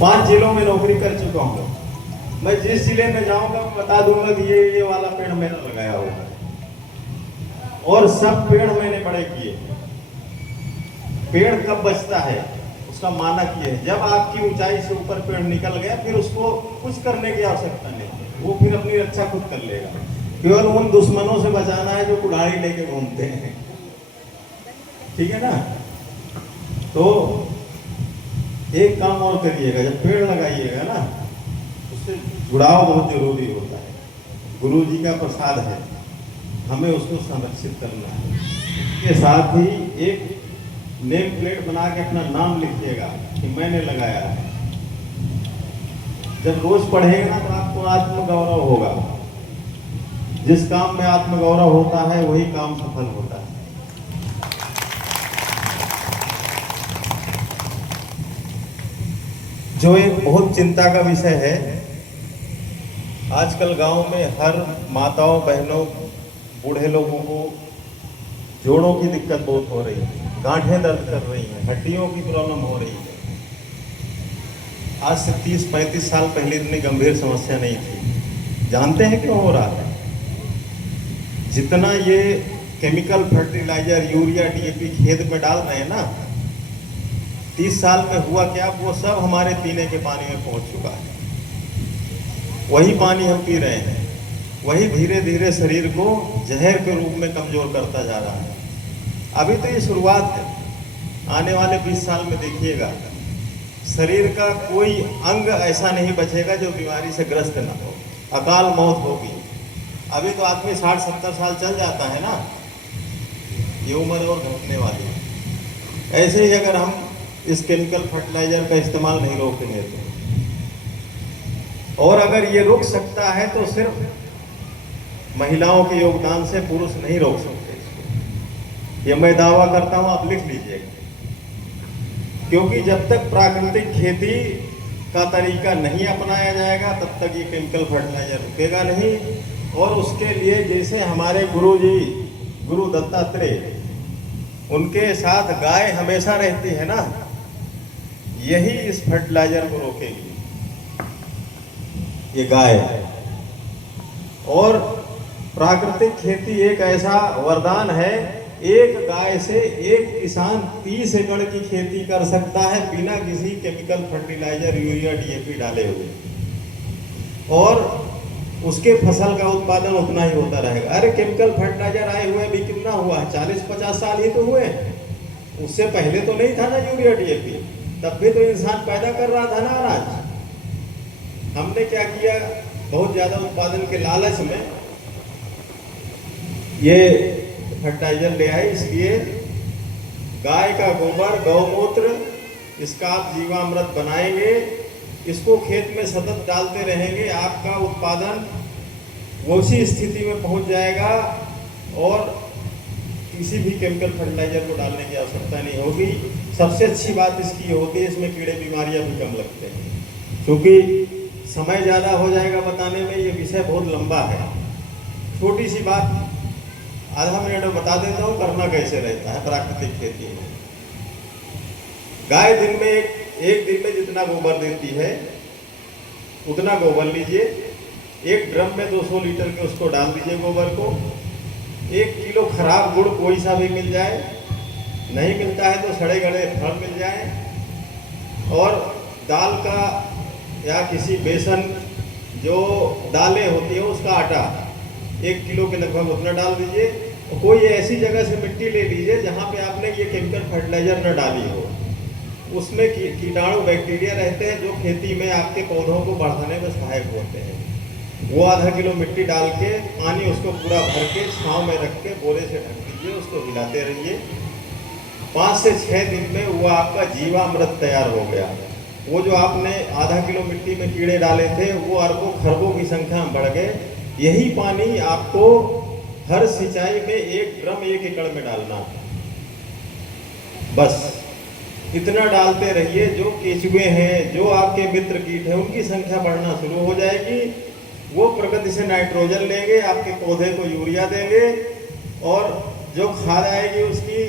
5 जिलों में नौकरी कर चुका हूँ। मैं जिस जिले में जाऊंगा मैं बता दूंगा कि ये वाला पेड़ मैंने लगाया हुआ है, और सब पेड़ मैंने बड़े किए। पेड़ कब बचता है उसका मानक ये है, जब आपकी ऊंचाई से ऊपर पेड़ निकल गया फिर उसको कुछ करने की आवश्यकता नहीं, वो फिर अपनी रक्षा खुद कर लेगा। केवल उन दुश्मनों से बचाना है जो कुल्हाड़ी लेके घूमते हैं, ठीक है ना। तो एक काम और करिएगा, जब पेड़ लगाइएगा ना उससे जुड़ाव बहुत जरूरी होता है। गुरु जी का प्रसाद है, हमें उसको संरक्षित करना है। इसके साथ ही एक नेम प्लेट बना के अपना नाम लिखिएगा कि मैंने लगाया है। जब रोज पढ़ेगा ना तो आपको आत्मगौरव होगा। जिस काम में आत्मगौरव होता है वही काम सफल होता है। जो एक बहुत चिंता का विषय है, आजकल गांव में हर माताओं बहनों बूढ़े लोगों को जोड़ों की दिक्कत बहुत हो रही है, गांठें दर्द कर रही हैं, हड्डियों की प्रॉब्लम हो रही है। आज से 30-35 साल पहले इतनी गंभीर समस्या नहीं थी। जानते हैं क्यों हो रहा है? जितना ये केमिकल फर्टिलाइजर यूरिया डीएपी खेत में डाल रहे हैं ना, 30 साल में हुआ क्या, वो सब हमारे पीने के पानी में पहुंच चुका है। वही पानी हम पी रहे हैं, वही धीरे धीरे शरीर को जहर के रूप में कमजोर करता जा रहा है। अभी तो ये शुरुआत है, आने वाले 20 साल में देखिएगा शरीर का कोई अंग ऐसा नहीं बचेगा जो बीमारी से ग्रस्त ना हो, अकाल मौत होगी। अभी तो आदमी 60-70 साल चल जाता है ना, ये उम्र और घटने वाली है। ऐसे ही अगर हम इस केमिकल फर्टिलाइजर का इस्तेमाल नहीं रोकेंगे तो, और अगर ये रुक सकता है तो सिर्फ महिलाओं के योगदान से, पुरुष नहीं रोक सकते इसको। ये मैं दावा करता हूं, आप लिख लीजिएगा। क्योंकि जब तक प्राकृतिक खेती का तरीका नहीं अपनाया जाएगा तब तक ये केमिकल फर्टिलाइजर रुकेगा नहीं। और उसके लिए जैसे हमारे गुरु जी, गुरु दत्तात्रेय, उनके साथ गाय हमेशा रहती है ना, यही इस फर्टिलाइजर को रोकेगी, ये गाय। और प्राकृतिक खेती एक ऐसा वरदान है, एक गाय से एक किसान 30 एकड़ की खेती कर सकता है बिना किसी केमिकल फर्टिलाइजर यूरिया डीएपी डाले हुए, और उसके फसल का उत्पादन उतना ही होता रहेगा। अरे केमिकल फर्टिलाइजर आए हुए भी कितना हुआ है, 40-50 साल ही तो हुए, उससे पहले तो नहीं था ना यूरिया डीएपी, तब भी तो इंसान पैदा कर रहा था ना अनाज। हमने क्या किया, बहुत ज्यादा उत्पादन के लालच में ये फर्टिलाइजर ले आए। इसलिए गाय का गोबर, गौमूत्र, इसका आप जीवामृत बनाएंगे, इसको खेत में सतत डालते रहेंगे, आपका उत्पादन उसी स्थिति में पहुंच जाएगा और किसी भी केमिकल फर्टिलाइजर को डालने की आवश्यकता नहीं होगी। सबसे अच्छी बात इसकी ये होती है, इसमें कीड़े बीमारियां भी कम लगते हैं। क्योंकि समय ज़्यादा हो जाएगा बताने में, ये विषय बहुत लंबा है। छोटी सी बात आधा मिनट में बता देता हूँ, करना कैसे रहता है प्राकृतिक खेती में। गाय दिन में एक दिन में जितना गोबर देती है उतना गोबर लीजिए, एक ड्रम में 200 लीटर के उसको डाल दीजिए गोबर को। 1 किलो खराब गुड़ कोई सा भी मिल जाए, नहीं मिलता है तो सड़े गले फल मिल जाए, और दाल का या किसी बेसन जो दालें होती है उसका आटा 1 किलो के लगभग उतना डाल दीजिए। और कोई ऐसी जगह से मिट्टी ले लीजिए जहाँ पे आपने ये केमिकल फर्टिलाइजर न डाली हो, उसमें कीटाणु बैक्टीरिया रहते हैं जो खेती में आपके पौधों को बढ़ाने में सहायक होते हैं। वो आधा किलो मिट्टी डाल के, पानी उसको पूरा भर के छाँव में रख के बोरे से ढक दीजिए, उसको हिलाते रहिए। 5 से 6 दिन में वो आपका जीवामृत तैयार हो गया। वो जो आपने आधा किलो मिट्टी में कीड़े डाले थे वो अरबों खरबों की संख्या में बढ़ गए। यही पानी आपको हर सिंचाई में 1 ड्रम 1 एकड़ में डालना है, बस इतना डालते रहिए। जो केचुए हैं, जो आपके मित्र कीट हैं, उनकी संख्या बढ़ना शुरू हो जाएगी। वो प्रकृति से नाइट्रोजन लेंगे, आपके पौधे को यूरिया देंगे, और जो खाद आएगी उसकी